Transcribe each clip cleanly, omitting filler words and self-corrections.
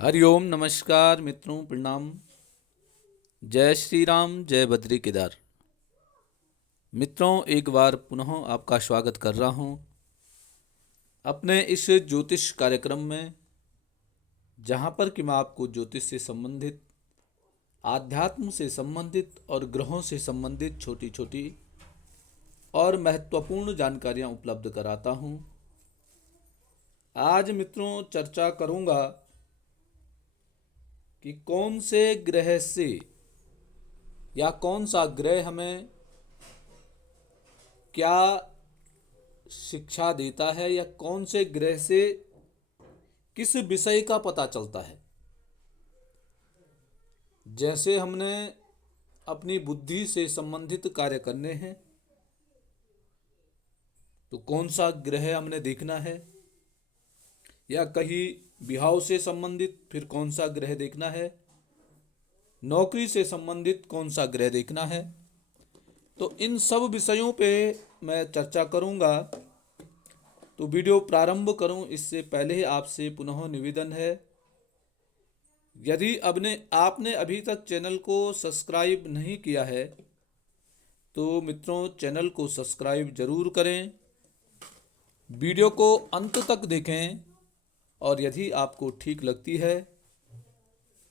हरिओम नमस्कार मित्रों, प्रणाम। जय श्री राम, जय बद्री केदार। मित्रों, एक बार पुनः आपका स्वागत कर रहा हूं अपने इस ज्योतिष कार्यक्रम में, जहां पर कि मैं आपको ज्योतिष से संबंधित, आध्यात्म से संबंधित और ग्रहों से संबंधित छोटी छोटी और महत्वपूर्ण जानकारियां उपलब्ध कराता हूं। आज मित्रों चर्चा करूंगा कि कौन से ग्रह से या कौन सा ग्रह हमें क्या शिक्षा देता है, या कौन से ग्रह से किस विषय का पता चलता है। जैसे हमने अपनी बुद्धि से संबंधित कार्य करने हैं तो कौन सा ग्रह हमने देखना है, या कहीं विवाह से संबंधित फिर कौन सा ग्रह देखना है, नौकरी से संबंधित कौन सा ग्रह देखना है। तो इन सब विषयों पे मैं चर्चा करूंगा। तो वीडियो प्रारंभ करूं इससे पहले आपसे पुनः निवेदन है, यदि आपने अभी तक चैनल को सब्सक्राइब नहीं किया है तो मित्रों चैनल को सब्सक्राइब जरूर करें, वीडियो को अंत तक देखें और यदि आपको ठीक लगती है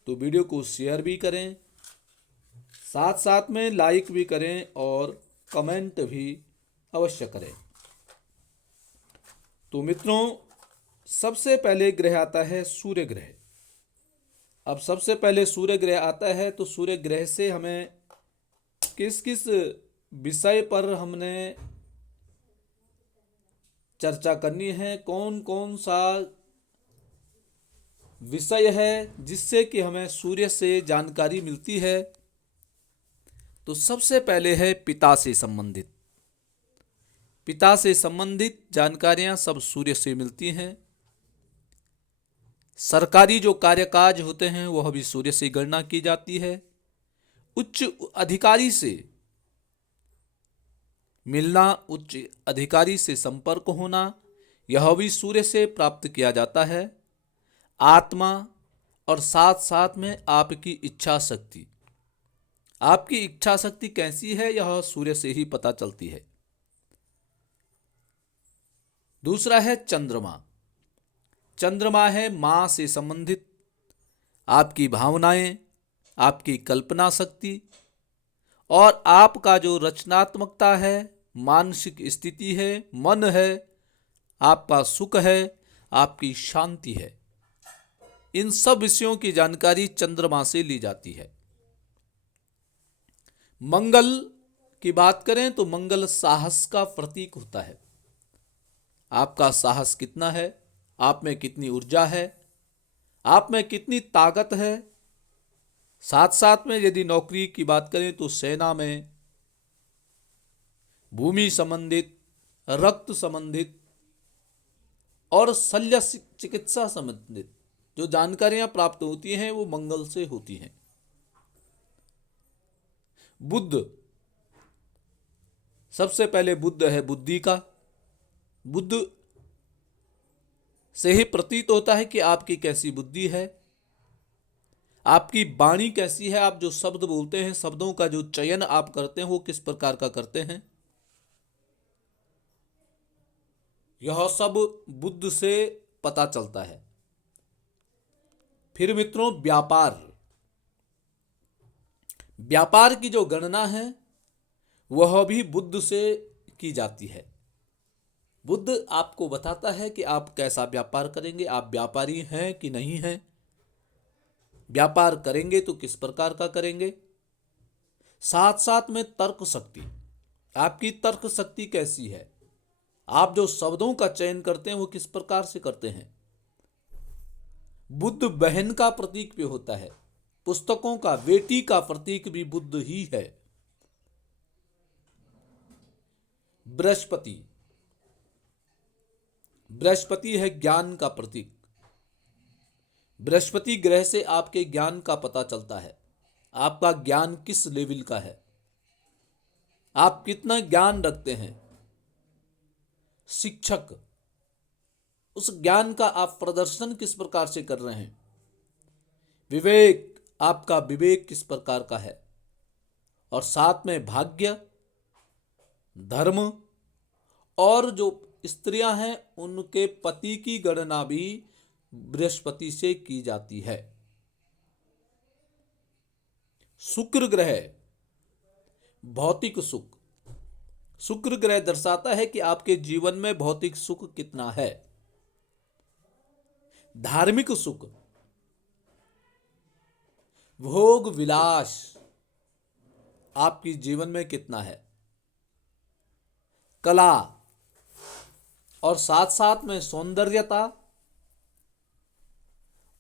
तो वीडियो को शेयर भी करें, साथ साथ में लाइक भी करें और कमेंट भी अवश्य करें। तो मित्रों, सबसे पहले ग्रह आता है सूर्य ग्रह। अब सबसे पहले सूर्य ग्रह आता है तो सूर्य ग्रह से हमें किस किस विषय पर हमने चर्चा करनी है, कौन कौन सा विषय है जिससे कि हमें सूर्य से जानकारी मिलती है। तो सबसे पहले है पिता से संबंधित। पिता से संबंधित जानकारियां सब सूर्य से मिलती हैं। सरकारी जो कार्यकाज होते हैं वह भी सूर्य से गणना की जाती है। उच्च अधिकारी से मिलना, उच्च अधिकारी से संपर्क होना, यह भी सूर्य से प्राप्त किया जाता है। आत्मा और साथ साथ में आपकी इच्छा शक्ति, आपकी इच्छा शक्ति कैसी है यह सूर्य से ही पता चलती है। दूसरा है चंद्रमा। चंद्रमा है मां से संबंधित आपकी भावनाएं, आपकी कल्पना शक्ति और आपका जो रचनात्मकता है, मानसिक स्थिति है, मन है, आपका सुख है, आपकी शांति है। इन सब विषयों की जानकारी चंद्रमा से ली जाती है। मंगल की बात करें तो मंगल साहस का प्रतीक होता है। आपका साहस कितना है, आप में कितनी ऊर्जा है, आप में कितनी ताकत है। साथ साथ में यदि नौकरी की बात करें तो सेना में भूमि संबंधित, रक्त संबंधित और शल्य चिकित्सा संबंधित जो जानकारियां प्राप्त होती हैं वो मंगल से होती हैं। बुध, सबसे पहले बुध है बुद्धि का। बुध से ही प्रतीत होता है कि आपकी कैसी बुद्धि है, आपकी वाणी कैसी है, आप जो शब्द बोलते हैं, शब्दों का जो चयन आप करते हैं वो किस प्रकार का करते हैं। यह सब बुध से पता चलता है। फिर मित्रों व्यापार, व्यापार की जो गणना है वह भी बुध से की जाती है। बुध आपको बताता है कि आप कैसा व्यापार करेंगे, आप व्यापारी हैं कि नहीं हैं, व्यापार करेंगे तो किस प्रकार का करेंगे। साथ साथ में तर्क शक्ति, आपकी तर्क शक्ति कैसी है, आप जो शब्दों का चयन करते हैं वो किस प्रकार से करते हैं। बुध बहन का प्रतीक भी होता है, पुस्तकों का, बेटी का प्रतीक भी बुध ही है। बृहस्पति, बृहस्पति है ज्ञान का प्रतीक। बृहस्पति ग्रह से आपके ज्ञान का पता चलता है, आपका ज्ञान किस लेवल का है, आप कितना ज्ञान रखते हैं। शिक्षक, उस ज्ञान का आप प्रदर्शन किस प्रकार से कर रहे हैं। विवेक, आपका विवेक किस प्रकार का है, और साथ में भाग्य, धर्म, और जो स्त्रियां हैं उनके पति की गणना भी बृहस्पति से की जाती है। शुक्र ग्रह, भौतिक सुख। शुक्र ग्रह दर्शाता है कि आपके जीवन में भौतिक सुख कितना है। धार्मिक सुख, भोग विलास आपकी जीवन में कितना है। कला, और साथ साथ में सौंदर्यता,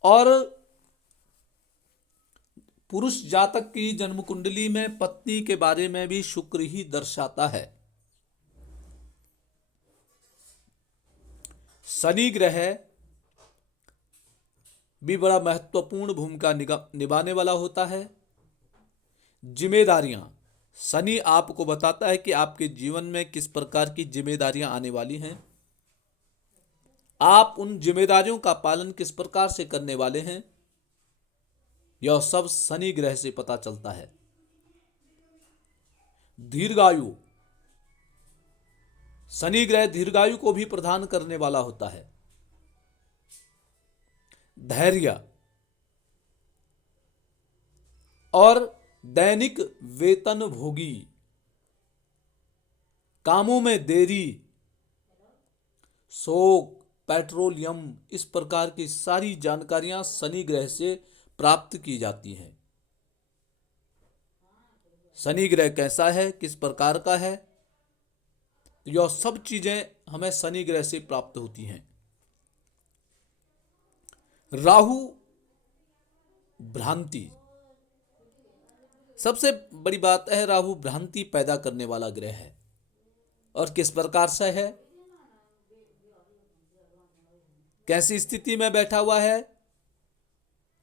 और पुरुष जातक की जन्म कुंडली में पत्नी के बारे में भी शुक्र ही दर्शाता है। शनि ग्रह भी बड़ा महत्वपूर्ण भूमिका निभाने वाला होता है। जिम्मेदारियां, शनि आपको बताता है कि आपके जीवन में किस प्रकार की जिम्मेदारियां आने वाली हैं, आप उन जिम्मेदारियों का पालन किस प्रकार से करने वाले हैं, यह सब शनि ग्रह से पता चलता है। दीर्घायु, शनि ग्रह दीर्घायु को भी प्रदान करने वाला होता है। धैर्य, और दैनिक वेतन भोगी, कामों में देरी, शोक, पेट्रोलियम, इस प्रकार की सारी जानकारियां शनि ग्रह से प्राप्त की जाती हैं। शनि ग्रह कैसा है, किस प्रकार का है, तो यह सब चीजें हमें शनि ग्रह से प्राप्त होती हैं। राहु भ्रांति, सबसे बड़ी बात है राहु भ्रांति पैदा करने वाला ग्रह है। और किस प्रकार से है, कैसी स्थिति में बैठा हुआ है,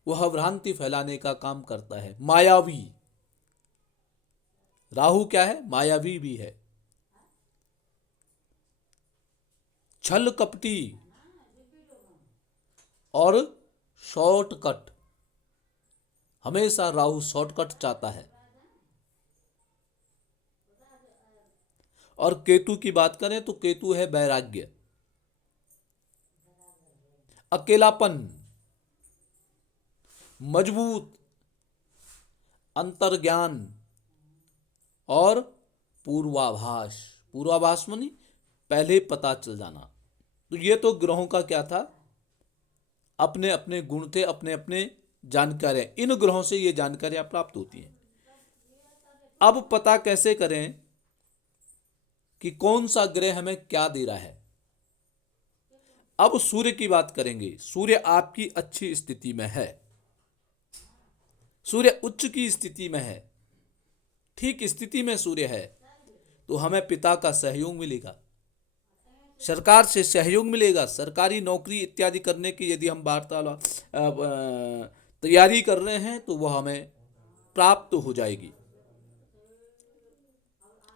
वह भ्रांति फैलाने का काम करता है। मायावी, राहु क्या है, मायावी भी है। छल कपटी और शॉर्टकट, हमेशा राहु शॉर्टकट चाहता है। और केतु की बात करें तो केतु है वैराग्य, अकेलापन, मजबूत अंतर्ज्ञान, और पूर्वाभास। पूर्वाभास मानी पहले पता चल जाना। तो ये तो ग्रहों का क्या था, अपने अपने गुण थे, अपने अपने जानकारियां, इन ग्रहों से ये जानकारियां प्राप्त होती हैं। अब पता कैसे करें कि कौन सा ग्रह हमें क्या दे रहा है। अब सूर्य की बात करेंगे। सूर्य आपकी अच्छी स्थिति में है, सूर्य उच्च की स्थिति में है, ठीक स्थिति में सूर्य है, तो हमें पिता का सहयोग मिलेगा, सरकार से सहयोग मिलेगा। सरकारी नौकरी इत्यादि करने की यदि हम वार्तालाप तैयारी कर रहे हैं तो वह हमें प्राप्त हो जाएगी।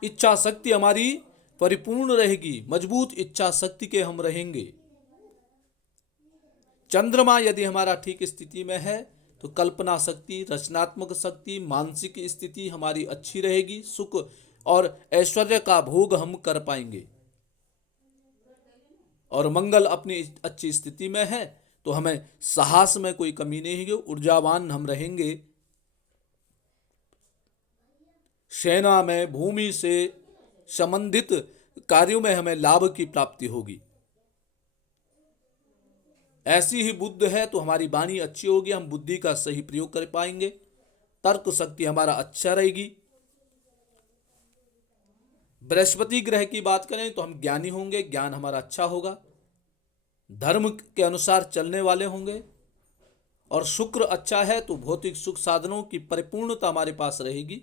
इच्छा शक्ति हमारी परिपूर्ण रहेगी, मजबूत इच्छा शक्ति के हम रहेंगे। चंद्रमा यदि हमारा ठीक स्थिति में है तो कल्पना शक्ति, रचनात्मक शक्ति, मानसिक स्थिति हमारी अच्छी रहेगी, सुख और ऐश्वर्य का भोग हम कर पाएंगे। और मंगल अपनी अच्छी स्थिति में है तो हमें साहस में कोई कमी नहीं होगी, ऊर्जावान हम रहेंगे। सेना में, भूमि से संबंधित कार्यों में हमें लाभ की प्राप्ति होगी। ऐसी ही बुद्ध है तो हमारी वाणी अच्छी होगी, हम बुद्धि का सही प्रयोग कर पाएंगे, तर्क शक्ति हमारा अच्छा रहेगी। बृहस्पति ग्रह की बात करें तो हम ज्ञानी होंगे, ज्ञान हमारा अच्छा होगा, धर्म के अनुसार चलने वाले होंगे। और शुक्र अच्छा है तो भौतिक सुख साधनों की परिपूर्णता हमारे पास रहेगी।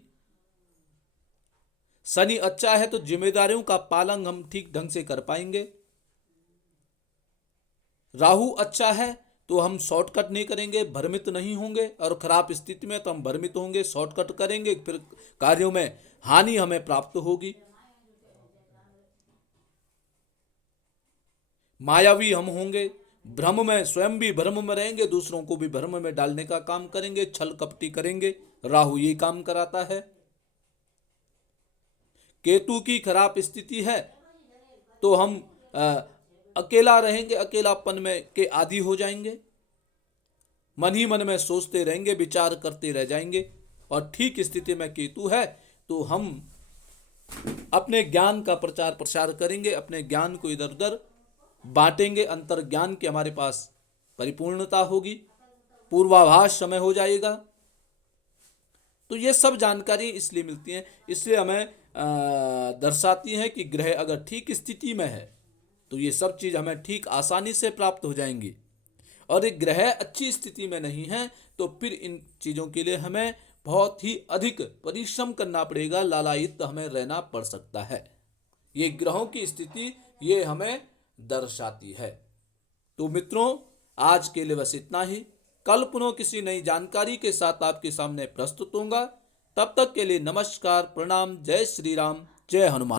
शनि अच्छा है तो जिम्मेदारियों का पालन हम ठीक ढंग से कर पाएंगे। राहु अच्छा है तो हम शॉर्टकट नहीं करेंगे, भ्रमित नहीं होंगे, और खराब स्थिति में तो हम भ्रमित होंगे, शॉर्टकट करेंगे, फिर कार्यों में हानि हमें प्राप्त होगी। मायावी हम होंगे भ्रम में, स्वयं भी भ्रम में रहेंगे, दूसरों को भी भ्रम में डालने का काम करेंगे, छल कपटी करेंगे। राहु ये काम कराता है। केतु की खराब स्थिति है तो हम अकेला रहेंगे, अकेलापन में के आदी हो जाएंगे, मन ही मन में सोचते रहेंगे, विचार करते रह जाएंगे। और ठीक स्थिति में केतु है तो हम अपने ज्ञान का प्रचार प्रसार करेंगे, अपने ज्ञान को इधर उधर बांटेंगे, अंतर ज्ञान की हमारे पास परिपूर्णता होगी, पूर्वाभास समय हो जाएगा। तो ये सब जानकारी इसलिए मिलती है, इसलिए हमें दर्शाती है कि ग्रह अगर ठीक स्थिति में है तो ये सब चीज हमें ठीक आसानी से प्राप्त हो जाएंगी। और एक ग्रह अच्छी स्थिति में नहीं है तो फिर इन चीजों के लिए हमें बहुत ही अधिक परिश्रम करना पड़ेगा, लालायित हमें रहना पड़ सकता है। ये ग्रहों की स्थिति ये हमें दर्शाती है। तो मित्रों, आज के लिए बस इतना ही। कल पुनः किसी नई जानकारी के साथ आपके सामने प्रस्तुत होऊंगा। तब तक के लिए नमस्कार, प्रणाम, जय श्री राम, जय हनुमान।